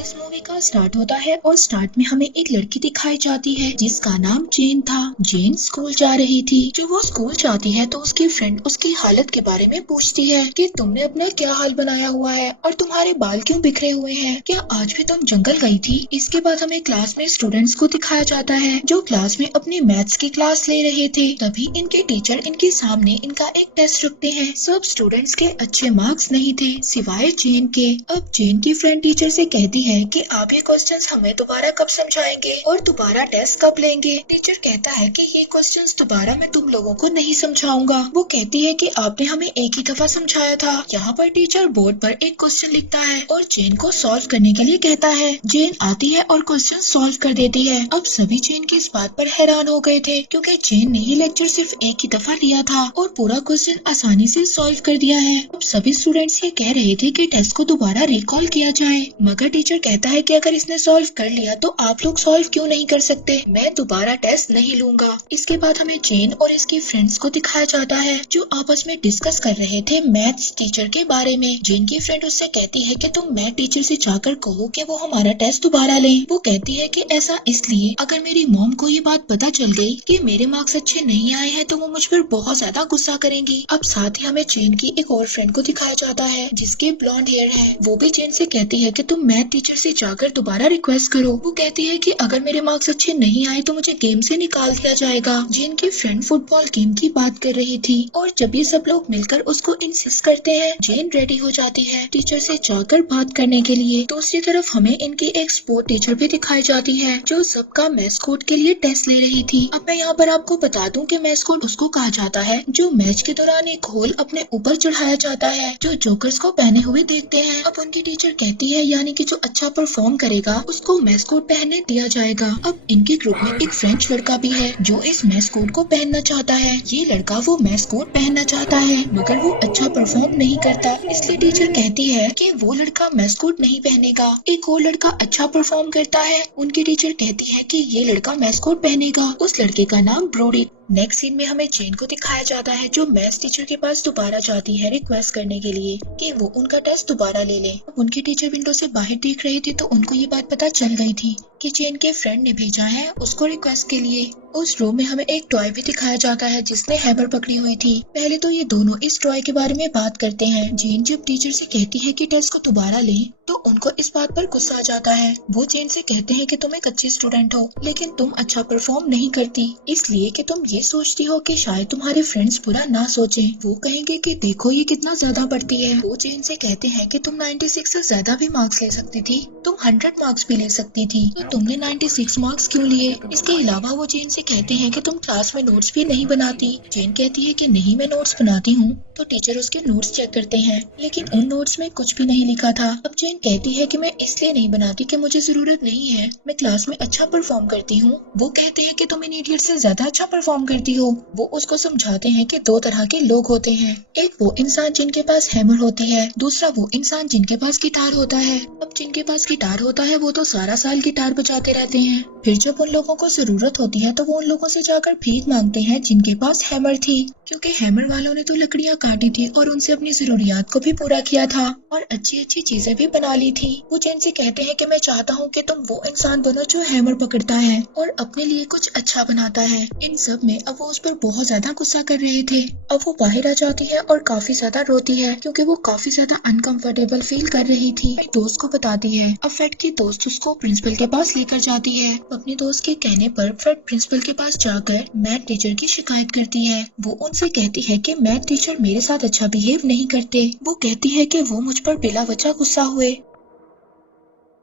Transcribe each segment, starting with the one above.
इस मूवी का स्टार्ट होता है और स्टार्ट में हमें एक लड़की दिखाई जाती है जिसका नाम जेन था। जेन स्कूल जा रही थी। जो वो स्कूल जाती है तो उसकी फ्रेंड उसकी हालत के बारे में पूछती है कि तुमने अपना क्या हाल बनाया हुआ है और तुम्हारे बाल क्यों बिखरे हुए हैं, क्या आज भी तुम जंगल गई थी। इसके बाद हमें क्लास में स्टूडेंट्स को दिखाया जाता है जो क्लास में अपनी मैथ्स की क्लास ले रहे थे। तभी इनके टीचर इनके सामने इनका एक टेस्ट रखते हैं। सब स्टूडेंट्स के अच्छे मार्क्स नहीं थे सिवाय जेन के। अब जेन की फ्रेंड टीचर से कहती है कि आप ये क्वेश्चंस हमें दोबारा कब समझाएंगे और दोबारा टेस्ट कब लेंगे। टीचर कहता है कि ये क्वेश्चंस दोबारा मैं तुम लोगों को नहीं समझाऊंगा। वो कहती है कि आपने हमें एक ही दफा समझाया था। यहाँ पर टीचर बोर्ड पर एक क्वेश्चन लिखता है और जेन को सॉल्व करने के लिए कहता है। जेन आती है और क्वेश्चन सॉल्व कर देती है। अब सभी जेन की इस बात पर हैरान हो गए थे क्योंकि जेन ने ये लेक्चर सिर्फ एक ही दफा लिया था और पूरा क्वेश्चन आसानी से सॉल्व कर दिया है। अब सभी स्टूडेंट्स ये कह रहे थे कि टेस्ट को दोबारा रिकॉल किया जाए, मगर टीचर कहता है कि अगर इसने सॉल्व कर लिया तो आप लोग सॉल्व क्यों नहीं कर सकते, मैं दोबारा टेस्ट नहीं लूंगा। इसके बाद हमें जेन और इसकी फ्रेंड्स को दिखाया जाता है जो आपस में डिस्कस कर रहे थे मैथ्स टीचर के बारे में। जेन की फ्रेंड उससे कहती है कि तुम मैथ टीचर से जाकर कहो कि वो हमारा टेस्ट दोबारा लें। वो कहती है कि ऐसा इसलिए अगर मेरी मॉम को ये बात पता चल गई कि मेरे मार्क्स अच्छे नहीं आए हैं तो वो मुझ पर बहुत ज्यादा गुस्सा करेंगी। अब साथ ही हमें जेन की एक और फ्रेंड को दिखाया जाता है जिसके ब्लॉन्ड हेयर है। वो भी जेन से कहती है कि तुम मैथ टीचर से जाकर दोबारा रिक्वेस्ट करो। वो कहती है कि अगर मेरे मार्क्स अच्छे नहीं आए तो मुझे गेम से निकाल दिया जाएगा। जेन की फ्रेंड फुटबॉल गेम की बात कर रही थी और जब ये सब लोग मिलकर उसको इंसिस्ट करते हैं जेन रेडी हो जाती है टीचर से जाकर बात करने के लिए। दूसरी तरफ हमें इनकी एक स्पोर्ट टीचर भी दिखाई जाती है जो सबका मैस्कोट के लिए टेस्ट ले रही थी। अब मैं यहाँ पर आपको बता दूं कि मैस्कोट उसको कहा जाता है जो मैच के दौरान एक होल अपने ऊपर चढ़ाया जाता है जो जोकर्स को पहने हुए देखते हैं। अब उनकी टीचर कहती है यानी कि जो अच्छा परफॉर्म करेगा उसको मैस्कोट पहनने दिया जाएगा। अब इनके ग्रुप में एक फ्रेंच लड़का भी है जो इस मैस्कोट को पहनना चाहता है। ये लड़का वो मैस्कोट पहनना चाहता है मगर वो अच्छा परफॉर्म नहीं करता, इसलिए टीचर कहती है कि वो लड़का मैस्कोट नहीं पहनेगा। एक और लड़का अच्छा परफॉर्म करता है, उनकी टीचर कहती है कि ये लड़का मैस्कोट पहनेगा। उस लड़के का नाम ब्रोडी। नेक्स्ट सीन में हमें जेन को दिखाया जाता है जो मैथ्स टीचर के पास दोबारा जाती है रिक्वेस्ट करने के लिए कि वो उनका टेस्ट दोबारा ले ले। उनके टीचर विंडो से बाहर देख रहे थे तो उनको ये बात पता चल गई थी कि जेन के फ्रेंड ने भेजा है उसको रिक्वेस्ट के लिए। उस रूम में हमें एक टॉय भी दिखाया जाता है जिसने हैमर पकड़ी हुई थी। पहले तो ये दोनों इस टॉय के बारे में बात करते हैं। जेन जब टीचर से कहती है कि टेस्ट को दोबारा ले तो उनको इस बात पर गुस्सा आ जाता है। वो जेन से कहते हैं कि तुम एक अच्छी स्टूडेंट हो लेकिन तुम अच्छा परफॉर्म नहीं करती इसलिए कि तुम ये सोचती हो कि शायद तुम्हारे फ्रेंड्स बुरा ना सोचे। वो कहेंगे कि देखो ये कितना ज्यादा पढ़ती है। वो जेन से कहते हैं कि तुम 96 से ज्यादा भी मार्क्स ले सकती थी, तुम 100 मार्क्स भी ले सकती थी, तो तुमने 96 मार्क्स क्यों लिए। इसके अलावा वो जेन से कहते हैं कि तुम क्लास में नोट्स भी नहीं बनाती। जेन कहती है कि नहीं मैं नोट्स बनाती हूँ। तो टीचर उसके नोट्स चेक करते हैं लेकिन उन नोट्स में कुछ भी नहीं लिखा था। अब जेन कहती है कि मैं इसलिए नहीं बनाती कि मुझे जरूरत नहीं है, मैं क्लास में अच्छा परफॉर्म करती हूँ। वो कहते हैं कि तुम इन इडियट से ज्यादा अच्छा परफॉर्म करती हो। वो उसको समझाते हैं कि दो तरह के लोग होते हैं, एक वो इंसान जिनके पास हैमर होती है, दूसरा वो इंसान जिनके पास गिटार होता है। अब जिनके पास गिटार होता है वो तो सारा साल गिटार बजाते रहते हैं, फिर जब उन लोगों को जरूरत होती है तो वो उन लोगों से जाकर भीख मांगते हैं जिनके पास हैमर थी, क्योंकि हैमर वालों ने तो लकड़ियां काटी थी और उनसे अपनी जरूरियात को भी पूरा किया था और अच्छी अच्छी चीजें भी बना ली थी। वो जेन से कहते हैं कि मैं चाहता हूँ कि तुम वो इंसान बनो जो हैमर पकड़ता है और अपने लिए कुछ अच्छा बनाता है। इन सब में अब वो उस पर बहुत ज्यादा गुस्सा कर रहे थे। अब वो बाहर आ जाती है और काफी ज्यादा रोती है क्योंकि वो काफी ज्यादा अनकंफर्टेबल फील कर रही थी। अपने दोस्त को बताती है। अब फ्रेड की दोस्त उसको प्रिंसिपल के पास लेकर जाती है। अपने दोस्त के कहने पर फ्रेड प्रिंसिपल के पास जाकर मैथ टीचर की शिकायत करती है। वो उनसे कहती है कि मैथ टीचर मेरे साथ अच्छा बिहेव नहीं करते। वो कहती है कि वो मुझ पर बिला वजह गुस्सा हुए।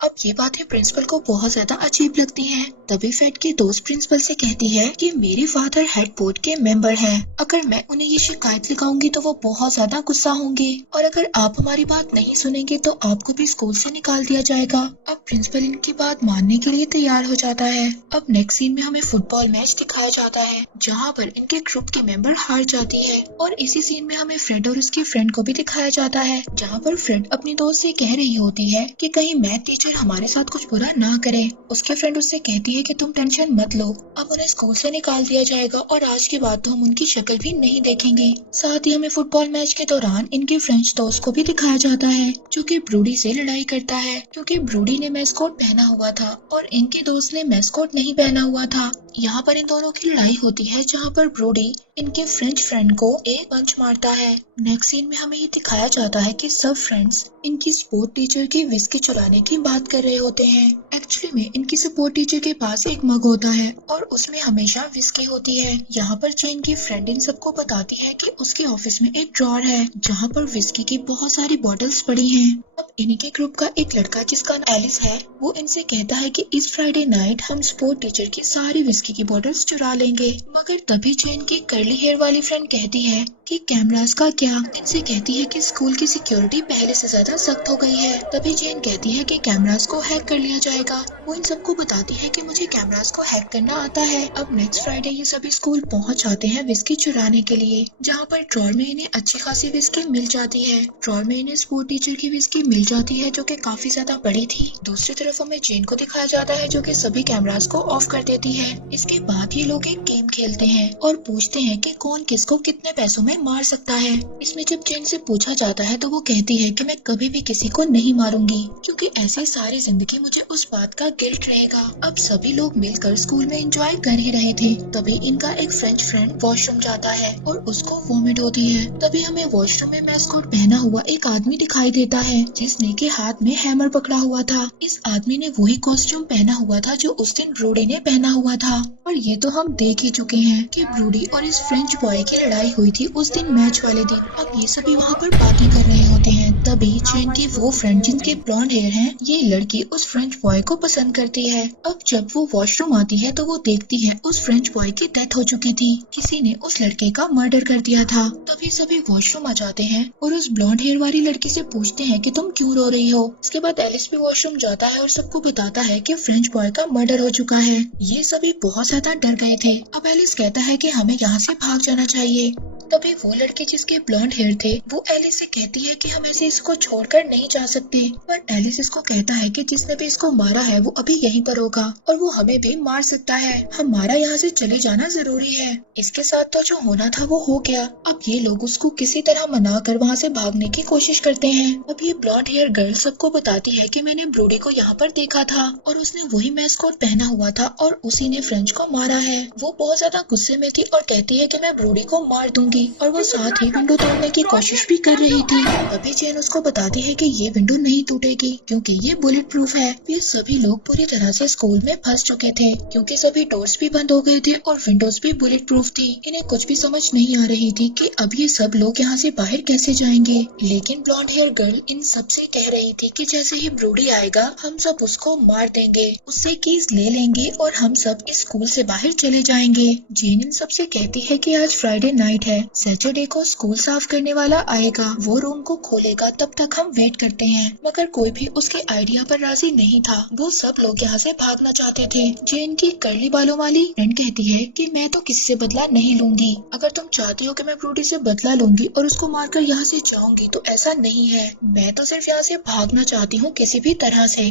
अब ये बातें प्रिंसिपल को बहुत ज्यादा अजीब लगती हैं। तभी फ्रेड की दोस्त प्रिंसिपल से कहती है कि मेरे फादर हेड बोर्ड के मेंबर हैं, अगर मैं उन्हें ये शिकायत लगाऊंगी तो वो बहुत ज्यादा गुस्सा होंगे और अगर आप हमारी बात नहीं सुनेंगे तो आपको भी स्कूल से निकाल दिया जाएगा। अब प्रिंसिपल इनकी बात मानने के लिए तैयार हो जाता है। अब नेक्स्ट सीन में हमें फुटबॉल मैच दिखाया जाता है जहाँ पर इनके ग्रुप की मेंबर हार जाती है और इसी सीन में हमें फ्रेड और उसकी फ्रेंड को भी दिखाया जाता है जहाँ पर फ्रेड अपनी दोस्त से कह रही होती है कि कहीं मैथ टीचर टीचर हमारे साथ कुछ बुरा ना करे। उसके फ्रेंड उससे कहती है कि तुम टेंशन मत लो, अब उन्हें स्कूल से निकाल दिया जाएगा और आज के बाद तो हम उनकी शक्ल भी नहीं देखेंगे। साथ ही हमें फुटबॉल मैच के दौरान इनके फ्रेंच दोस्त को भी दिखाया जाता है जो कि ब्रूडी से लड़ाई करता है क्योंकि ब्रूडी ने मैस्कोट पहना हुआ था और इनके दोस्त ने मैस्कोट नहीं पहना हुआ था। यहाँ पर इन दोनों की लड़ाई होती है जहाँ पर ब्रूडी इनके फ्रेंच फ्रेंड को एक पंच मारता है। नेक्स्ट सीन में हमें ये दिखाया जाता है कि सब फ्रेंड्स इनकी स्पोर्ट टीचर की विस्की चुराने की बात कर रहे होते हैं। एक्चुअली में इनकी स्पोर्ट टीचर के पास एक मग होता है और उसमें हमेशा विस्की होती है। यहाँ पर जेन की फ्रेंड इन सबको बताती है कि उसके ऑफिस में एक ड्रॉर है जहाँ पर विस्की की बहुत सारी बॉटल्स पड़ी हैं। अब इन्हीं के ग्रुप का एक लड़का जिसका नाम एलिस है वो इनसे कहता है कि इस फ्राइडे नाइट हम स्पोर्ट टीचर की सारी विस्की की बॉटल्स चुरा लेंगे। मगर तभी जेन की कर्ली हेयर वाली फ्रेंड कहती है कि कैमरास का क्या। इनसे कहती है कि स्कूल की सिक्योरिटी पहले से ज्यादा सख्त हो गई है। तभी जेन कहती है कि कैमरास को हैक कर लिया जाएगा। वो इन सबको बताती है कि मुझे कैमरास को हैक करना आता है। अब नेक्स्ट फ्राइडे ये सभी स्कूल पहुंच जाते हैं विस्की चुराने के लिए, जहाँ पर ड्रॉर में इन्हें अच्छी खासी विस्की मिल जाती है। ड्रॉर में इन्हें स्पोर्ट टीचर की विस्की मिल जाती है जो कि काफी ज्यादा बड़ी थी। दूसरी तरफ हमें जेन को दिखाया जाता है जो कि सभी कैमरास को ऑफ कर देती है। इसके बाद ये लोग एक गेम खेलते हैं और पूछते हैं कि कौन किसको कितने पैसों में मार सकता है। इसमें जब जेन से पूछा जाता है तो वो कहती है कि मैं कभी भी किसी को नहीं मारूंगी क्योंकि ऐसे सारी जिंदगी मुझे उस बात का गिल्ट रहेगा। अब सभी लोग मिलकर स्कूल में एंजॉय कर ही रहे थे तभी इनका एक फ्रेंच फ्रेंड वॉशरूम जाता है और उसको वॉमिट होती है। तभी हमें वॉशरूम में मैस्कोट पहना हुआ एक आदमी दिखाई देता है जिसने के हाथ में हैमर पकड़ा हुआ था। इस आदमी ने वही कॉस्ट्यूम पहना हुआ था जो उस दिन ब्रूडी ने पहना हुआ था। और ये तो हम देख ही चुके हैं कि ब्रूडी और इस फ्रेंच बॉय की लड़ाई हुई थी उस दिन मैच वाले दिन। अब ये सभी वहाँ पर पार्टी कर रहे होते हैं तभी जेन की वो फ्रेंड जिनके ब्लॉन्ड हेयर हैं, ये लड़की उस फ्रेंच बॉय को पसंद करती है। अब जब वो वॉशरूम आती है तो वो देखती है उस फ्रेंच बॉय की डेथ हो चुकी थी, किसी ने उस लड़के का मर्डर कर दिया था। तभी सभी वॉशरूम आ जाते हैं और उस ब्लॉन्ड हेयर वाली लड़की से पूछते हैं कि तुम क्यों रो रही हो। इसके बाद एलिस भी वॉशरूम जाता है और सबको बताता है कि फ्रेंच बॉय का मर्डर हो चुका है। ये सभी बहुत ज्यादा डर गए थे। अब एलिस कहता है कि हमें यहाँ से भाग जाना चाहिए। तभी वो लड़की जिसके ब्लॉन्ड हेयर थे वो एलिस से कहती है कि हम ऐसे इसको छोड़कर नहीं जा सकते, पर एलिस इसको कहता है कि जिसने भी इसको मारा है वो अभी यहीं पर होगा और वो हमें भी मार सकता है, हमारा यहाँ से चले जाना जरूरी है। इसके साथ तो जो होना था वो हो गया। अब ये लोग उसको किसी तरह मना कर वहाँ से भागने की कोशिश करते हैं। अब ये ब्लॉन्ड हेयर गर्ल सबको बताती है कि मैंने ब्रूडी को यहाँ पर देखा था और उसने वही मैस्कोट पहना हुआ था और उसी ने फ्रेंच को मारा है। वो बहुत ज्यादा गुस्से में थी और कहती है कि मैं ब्रूडी को मार दूंगी और वो साथ ही विंडो तोड़ने की कोशिश भी कर रही थी। अभी जेन उसको बताती है कि ये विंडो नहीं टूटेगी क्योंकि ये बुलेट प्रूफ है। ये सभी लोग पूरी तरह से स्कूल में फंस चुके थे क्योंकि सभी डोर्स भी बंद हो गए थे और विंडोज भी बुलेट प्रूफ थी। इन्हें कुछ भी समझ नहीं आ रही थी कि अब ये सब लोग यहाँ से बाहर कैसे जाएंगे। लेकिन ब्लॉन्ड हेयर गर्ल इन सब से कह रही थी कि जैसे ही ब्रूडी आएगा हम सब उसको मार देंगे, उससे कीज ले लेंगे और हम सब इस स्कूल से बाहर चले जाएंगे। जेन इन सब से कहती है कि आज फ्राइडे नाइट है, सैटरडे को स्कूल साफ करने वाला आएगा, वो रूम को खोलेगा, तब तक हम वेट करते हैं। मगर कोई भी उसके आइडिया पर राजी नहीं था। वो सब लोग यहाँ से भागना चाहते थे। जेन की कर्ली बालों वाली फ्रेंड कहती है कि मैं तो किसी से बदला नहीं लूंगी, अगर तुम चाहती हो कि मैं ब्रूडी से बदला लूंगी और उसको मारकर यहाँ से जाऊंगी तो ऐसा नहीं है, मैं तो सिर्फ यहाँ से भागना चाहती हूँ किसी भी तरह से।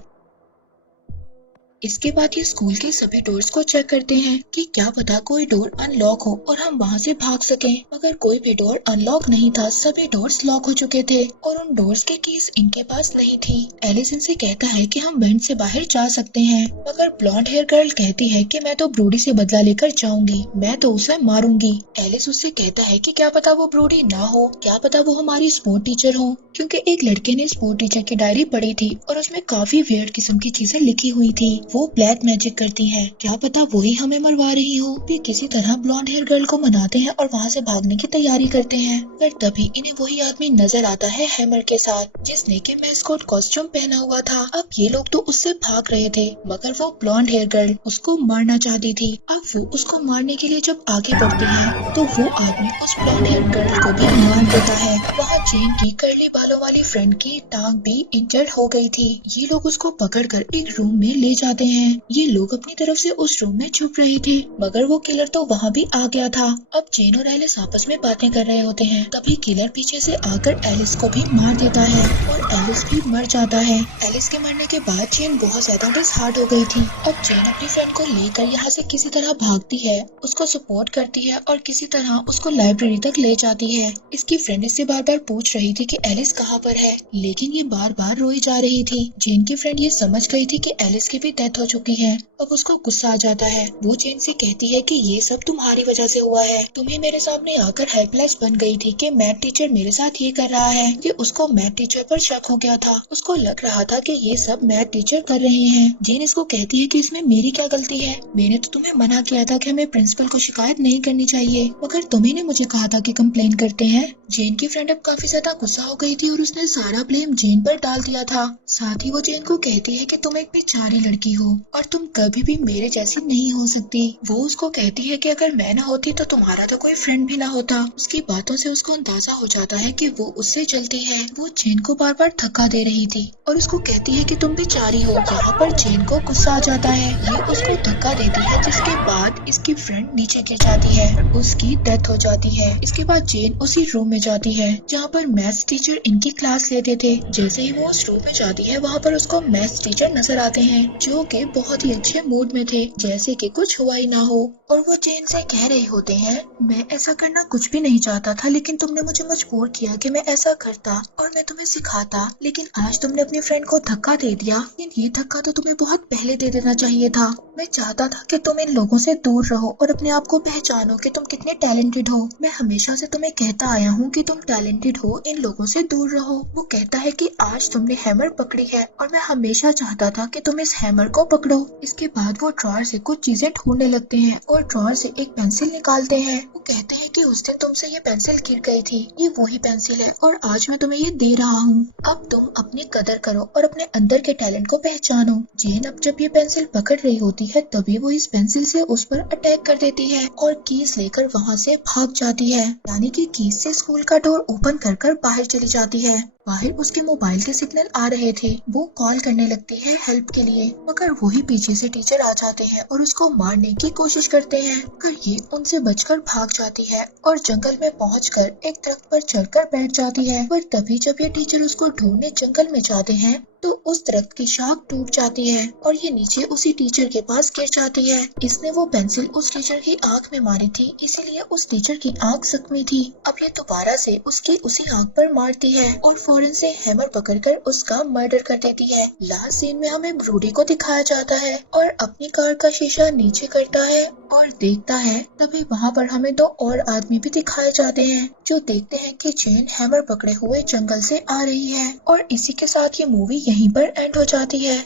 इसके बाद ये स्कूल के सभी डोर्स को चेक करते हैं कि क्या पता कोई डोर अनलॉक हो और हम वहाँ से भाग सकें, मगर कोई भी डोर अनलॉक नहीं था। सभी डोर्स लॉक हो चुके थे और उन डोर्स के कीज इनके पास नहीं थी। एलिस इनसे कहता है कि हम वेंट से बाहर जा सकते हैं, मगर ब्लॉन्ड हेयर गर्ल कहती है कि मैं तो ब्रूडी से बदला लेकर जाऊंगी, मैं तो उसे मारूंगी। एलिस उससे कहता है कि क्या पता वो ब्रूडी ना हो, क्या पता वो हमारी स्पोर्ट टीचर हो, क्योंकि एक लड़के ने स्पोर्ट टीचर की डायरी पढ़ी थी और उसमें काफी वियर्ड किस्म की चीजें लिखी हुई थी। वो ब्लैक मैजिक करती है, क्या पता वही हमें मरवा रही हो। वे किसी तरह ब्लॉन्ड हेयर गर्ल को मनाते हैं और वहाँ से भागने की तैयारी करते हैं, पर तभी इन्हें वही आदमी नजर आता है हैमर के साथ, जिसने के मैस्कोट कॉस्ट्यूम पहना हुआ था। अब ये लोग तो उससे भाग रहे थे, मगर वो ब्लॉन्ड हेयर गर्ल उसको मारना चाहती थी। अब वो उसको मारने के लिए जब आगे बढ़ती है तो वो आदमी उस ब्लॉन्ड हेयर गर्ल को भी मार देता है। वहाँ जेन की कर्ली बालों वाली फ्रेंड की टांग भी इंजर्ड हो गई थी। ये लोग उसको पकड़कर एक रूम में ले जाते हैं। ये लोग अपनी तरफ से उस रूम में छुप रहे थे, मगर वो किलर तो वहाँ भी आ गया था। अब जेन और एलिस आपस में बातें कर रहे होते हैं, तभी किलर पीछे से आकर एलिस को भी मार देता है और एलिस भी मर जाता है। एलिस के मरने के बाद जेन बहुत ज्यादा डिसहार्ट हो गई थी। अब जेन अपनी फ्रेंड को लेकर यहाँ से किसी तरह भागती है, उसको सपोर्ट करती है और किसी तरह उसको लाइब्रेरी तक ले जाती है। इसकी फ्रेंड इससे बार बार पूछ रही थी कि एलिस कहाँ पर है, लेकिन ये बार बार रोई जा रही थी। जेन की फ्रेंड ये समझ गई थी कि एलिस की भी डेथ हो चुकी है। अब उसको गुस्सा आ जाता है। वो जेन से कहती है कि ये सब तुम्हारी वजह से हुआ है। तुम्हें मेरे सामने आकर हेल्पलेस बन गई थी कि मैथ टीचर मेरे साथ ये कर रहा है। कि उसको मैथ टीचर पर शक हो गया था। उसको लग रहा था कि ये सब मैथ टीचर कर रहे हैं। जेन इसको कहती है कि इसमें मेरी क्या गलती है। मैंने तो तुम्हें मना किया था कि हमें प्रिंसिपल को शिकायत नहीं करनी चाहिए, मगर तुम्ही ने मुझे कहा था कि कंप्लेन करते हैं। जेन की फ्रेंड अब काफी ज्यादा गुस्सा हो गई थी और उसने सारा ब्लेम जेन पर डाल दिया था। साथ ही वो जेन को कहती है कि तुम एक बेचारी लड़की हो और तुम कभी भी मेरे जैसी नहीं हो सकती। वो उसको कहती है कि अगर मैं ना होती तो तुम्हारा तो कोई फ्रेंड भी ना होता। उसकी बातों से उसको अंदाजा हो जाता है कि वो उससे जलती है। वो जेन को बार बार धक्का दे रही थी और उसको कहती है कि तुम बेचारी हो। यहाँ पर जेन को गुस्सा आ जाता है। ये उसको धक्का देती है, जिसके बाद इसकी फ्रेंड नीचे गिर जाती है, उसकी डेथ हो जाती है। इसके बाद जेन उसी रूम में जाती है जहाँ पर मैथ्स टीचर इनकी क्लास लेते थे। जैसे ही वो उस रूम में जाती है, वहाँ पर उसको मैथ्स टीचर नजर आते हैं, जो कि बहुत ही अच्छे मूड में थे, जैसे कि कुछ हुआ ही ना हो। और वो जेन से कह रहे होते हैं, मैं ऐसा करना कुछ भी नहीं चाहता था, लेकिन तुमने मुझे मजबूर किया कि मैं ऐसा करता और मैं तुम्हें सिखाता। लेकिन आज तुमने अपनी फ्रेंड को धक्का दे दिया। लेकिन ये धक्का तो तुम्हें बहुत पहले दे देना चाहिए था। मैं चाहता था कि तुम इन लोगों से दूर रहो और अपने आप को पहचानो कि तुम कितने टैलेंटेड हो। मैं हमेशा से तुम्हें कहता आया हूँ कि तुम टैलेंटेड हो, इन लोगों से दूर रहो। वो कहता है कि आज तुमने हैमर पकड़ी है और मैं हमेशा चाहता था कि तुम इस हैमर को पकड़ो। इसके बाद वो ड्रॉअर से कुछ चीजें ढूंढने लगते हैं और ड्रॉअर से एक पेंसिल निकालते हैं। वो कहते हैं कि उस दिन तुमसे ये पेंसिल गिर गई थी, ये वही पेंसिल है और आज मैं तुम्हें ये दे रहा हूँ। अब तुम अपनी कदर करो और अपने अंदर के टैलेंट को पहचानो। जेन अब जब ये पेंसिल पकड़ रही होती है, तभी वो इस पेंसिल से उस पर अटैक कर देती है और कीज लेकर वहाँ से भाग जाती है। यानी कि कीज से स्कूल का डोर ओपन कर बाहर चली जाती है। बाहर उसके मोबाइल के सिग्नल आ रहे थे। वो कॉल करने लगती है हेल्प के लिए, मगर वही पीछे से टीचर आ जाते हैं और उसको मारने की कोशिश करते हैं, मगर ये उनसे बचकर भाग जाती है और जंगल में पहुंचकर एक दरख्त पर चढ़कर बैठ जाती है। पर तभी जब ये टीचर उसको ढूंढने जंगल में जाते हैं, तो उस दरख्त की शाख टूट जाती है और ये नीचे उसी टीचर के पास गिर जाती है। इसने वो पेंसिल उस टीचर की आंख में मारी थी, इसीलिए उस टीचर की आंख जख्मी थी। अब ये दोबारा से उसकी उसी आंख पर मारती है और फौरन से हैमर पकड़कर उसका मर्डर कर देती है। लास्ट सीन में हमें ब्रूडी को दिखाया जाता है और अपनी कार का शीशा नीचे करता है और देखता है। तभी वहाँ पर हमें दो और आदमी भी दिखाए जाते हैं, जो देखते हैं कि जेन हैमर पकड़े हुए जंगल से आ रही है। और इसी के साथ ये मूवी यहीं पर एंड हो जाती है।